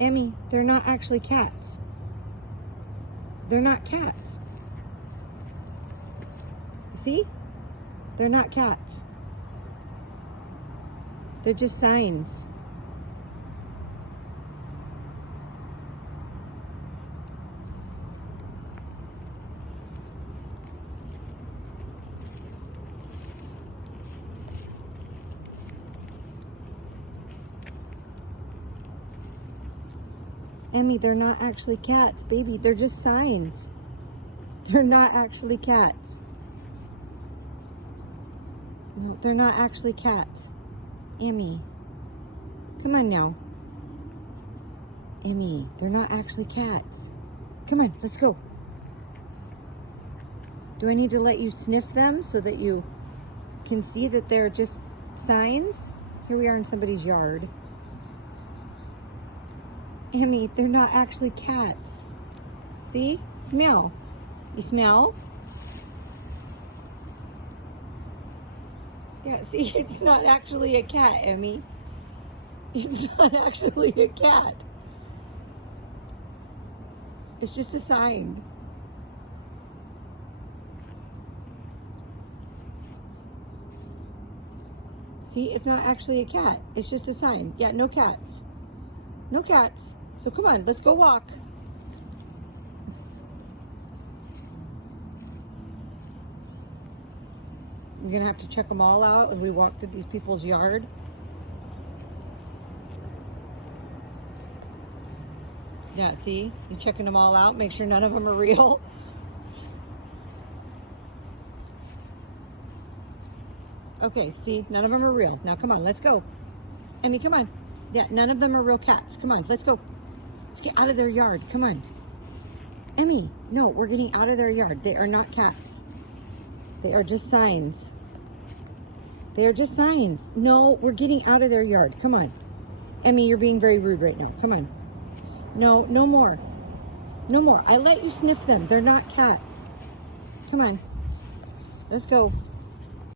Emmy, they're not actually cats. They're not cats. See? They're not cats. They're just signs. Emmy, they're not actually cats, baby. They're just signs. They're not actually cats. No, they're not actually cats. Emmy, come on now. Emmy, they're not actually cats. Come on, let's go. Do I need to let you sniff them so that you can see that they're just signs? Here we are in somebody's yard. Emmy, they're not actually cats. See? Smell. You smell? Yeah, see, it's not actually a cat, Emmy. It's not actually a cat. It's just a sign. See, it's not actually a cat. It's just a sign. Yeah, no cats. No cats. So come on, let's go walk. We're gonna have to check them all out as we walk through these people's yard. Yeah, see? You're checking them all out. Make sure none of them are real. Okay, see? None of them are real. Now come on, let's go. Emmy, come on. Yeah, none of them are real cats. Come on, let's go. Let's get out of their yard. Come on. Emmy, no, we're getting out of their yard. They are not cats. They are just signs. They are just signs. No, we're getting out of their yard. Come on. Emmy, you're being very rude right now. Come on. No, no more. No more. I let you sniff them. They're not cats. Come on. Let's go.